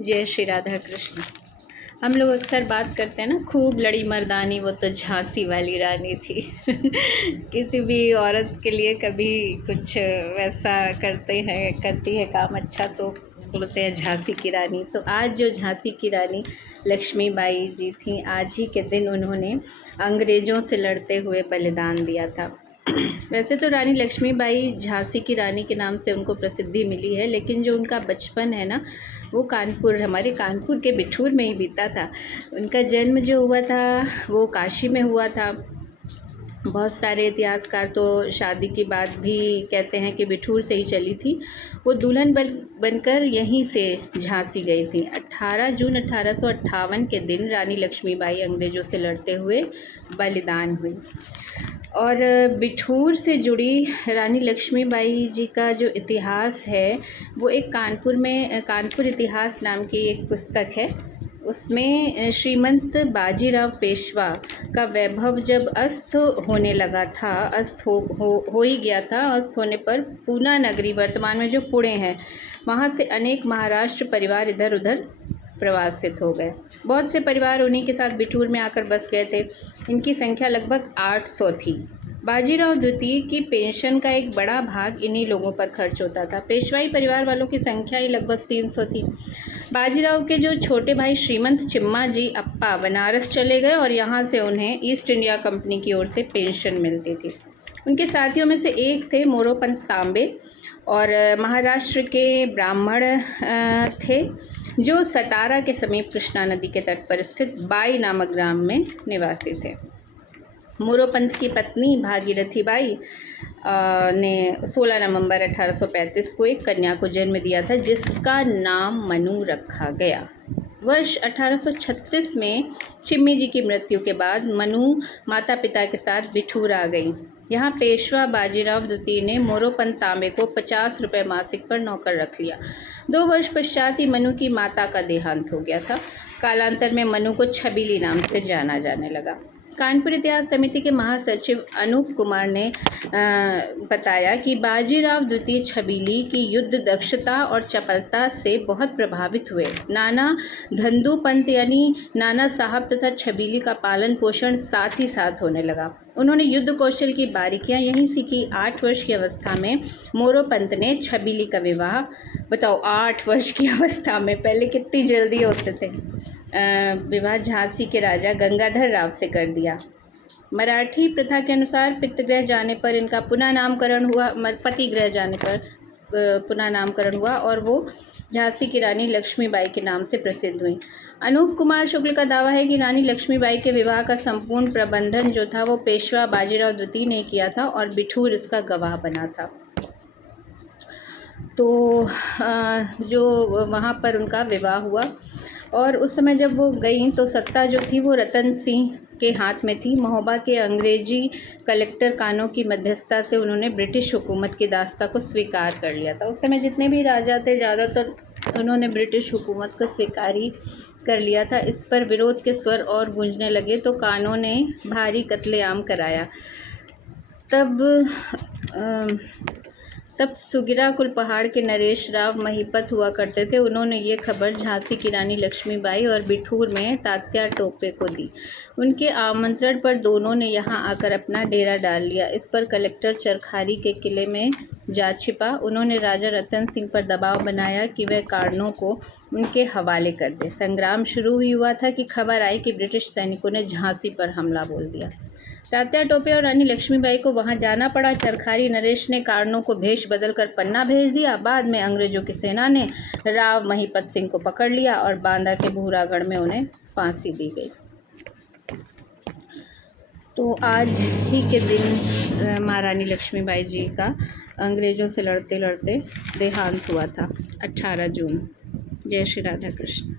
जय श्री राधा कृष्ण। हम लोग अक्सर बात करते हैं ना, खूब लड़ी मर्दानी वो तो झांसी वाली रानी थी। किसी भी औरत के लिए कभी कुछ वैसा करती है काम अच्छा तो बोलते हैं झांसी की रानी। तो आज जो झांसी की रानी लक्ष्मीबाई जी थी, आज ही के दिन उन्होंने अंग्रेज़ों से लड़ते हुए बलिदान दिया था। वैसे तो रानी लक्ष्मीबाई झांसी की रानी के नाम से उनको प्रसिद्धि मिली है, लेकिन जो उनका बचपन है ना, वो हमारे कानपुर के बिठूर में ही बीता था। उनका जन्म जो हुआ था वो काशी में हुआ था। बहुत सारे इतिहासकार तो शादी के बाद भी कहते हैं कि बिठूर से ही चली थी। वो दुल्हन बनकर यहीं से झांसी गई थी। 18 जून 1858 के दिन रानी लक्ष्मीबाई अंग्रेज़ों से लड़ते हुए बलिदान हुई। और बिठूर से जुड़ी रानी लक्ष्मीबाई जी का जो इतिहास है वो एक कानपुर इतिहास नाम की एक पुस्तक है। उसमें श्रीमंत बाजीराव पेशवा का वैभव जब अस्त होने लगा था, अस्त हो ही गया था। अस्त होने पर पूना नगरी, वर्तमान में जो पुणे है, वहाँ से अनेक महाराष्ट्र परिवार इधर उधर प्रवासित हो गए। बहुत से परिवार उन्हीं के साथ बिठूर में आकर बस गए थे। इनकी संख्या लगभग 800 थी। बाजीराव द्वितीय की पेंशन का एक बड़ा भाग इन्हीं लोगों पर खर्च होता था। पेशवाई परिवार वालों की संख्या ही लगभग 300 थी। बाजीराव के जो छोटे भाई श्रीमंत चिम्मा जी अप्पा बनारस चले गए और यहाँ से उन्हें ईस्ट इंडिया कंपनी की ओर से पेंशन मिलती थी। उनके साथियों में से एक थे मोरोपंत तांबे, और महाराष्ट्र के ब्राह्मण थे जो सतारा के समीप कृष्णा नदी के तट पर स्थित बाई नामक ग्राम में निवासी थे। मोरोपंत की पत्नी भागीरथी बाई ने 16 नवंबर 1835 को एक कन्या को जन्म दिया था, जिसका नाम मनु रखा गया। वर्ष 1836 में चिम्मी जी की मृत्यु के बाद मनु माता पिता के साथ बिठूर आ गई। यहाँ पेशवा बाजीराव द्वितीय ने मोरोपंत तांबे को 50 रुपये मासिक पर नौकर रख लिया। 2 वर्ष पश्चात ही मनु की माता का देहांत हो गया था। कालांतर में मनु को छबीली नाम से जाना जाने लगा। कानपुर इतिहास समिति के महासचिव अनूप कुमार ने बताया कि बाजीराव द्वितीय छबीली की युद्ध दक्षता और चपलता से बहुत प्रभावित हुए। नाना धंधु पंत यानी नाना साहब तथा छबीली का पालन पोषण साथ ही साथ होने लगा। उन्होंने युद्ध कौशल की बारीकियां यहीं सीखी। 8 वर्ष की अवस्था में मोरोपंत ने छबीली का विवाह, बताओ 8 वर्ष की अवस्था में, पहले कितनी जल्दी होते थे, विवाह झांसी के राजा गंगाधर राव से कर दिया। मराठी प्रथा के अनुसार पितृगृह जाने पर इनका पुनः नामकरण हुआ, पतिगृह जाने पर पुनः नामकरण हुआ और वो झांसी की रानी लक्ष्मीबाई के नाम से प्रसिद्ध हुई। अनूप कुमार शुक्ल का दावा है कि रानी लक्ष्मीबाई के विवाह का संपूर्ण प्रबंधन जो था वो पेशवा बाजीराव द्वितीय ने किया था और बिठूर इसका गवाह बना था। तो जो वहाँ पर उनका विवाह हुआ और उस समय जब वो गई तो सत्ता जो थी वो रतन सिंह के हाथ में थी। महोबा के अंग्रेजी कलेक्टर कानों की मध्यस्थता से उन्होंने ब्रिटिश हुकूमत की दास्ता को स्वीकार कर लिया था। उस समय जितने भी राजा थे ज़्यादातर उन्होंने ब्रिटिश हुकूमत को स्वीकार ही कर लिया था। इस पर विरोध के स्वर और गूंजने लगे तो कानों ने भारी कत्लेआम कराया। तब सुगिरा कुल पहाड़ के नरेश राव महिपत हुआ करते थे। उन्होंने ये खबर झांसी की रानी लक्ष्मीबाई और बिठूर में तात्या टोपे को दी। उनके आमंत्रण पर दोनों ने यहाँ आकर अपना डेरा डाल लिया। इस पर कलेक्टर चरखारी के किले में जा छिपा। उन्होंने राजा रतन सिंह पर दबाव बनाया कि वह कारणों को उनके हवाले कर दे। संग्राम शुरू ही हुआ था कि खबर आई कि ब्रिटिश सैनिकों ने झांसी पर हमला बोल दिया। तात्या टोपे और रानी लक्ष्मीबाई को वहां जाना पड़ा। चरखारी नरेश ने कारणों को भेष बदलकर पन्ना भेज दिया। बाद में अंग्रेजों की सेना ने राव महिपत सिंह को पकड़ लिया और बांदा के भूरागढ़ में उन्हें फांसी दी गई। तो आज ही के दिन महारानी लक्ष्मीबाई जी का अंग्रेजों से लड़ते लड़ते देहांत हुआ था, 18 जून। जय श्री राधा कृष्ण।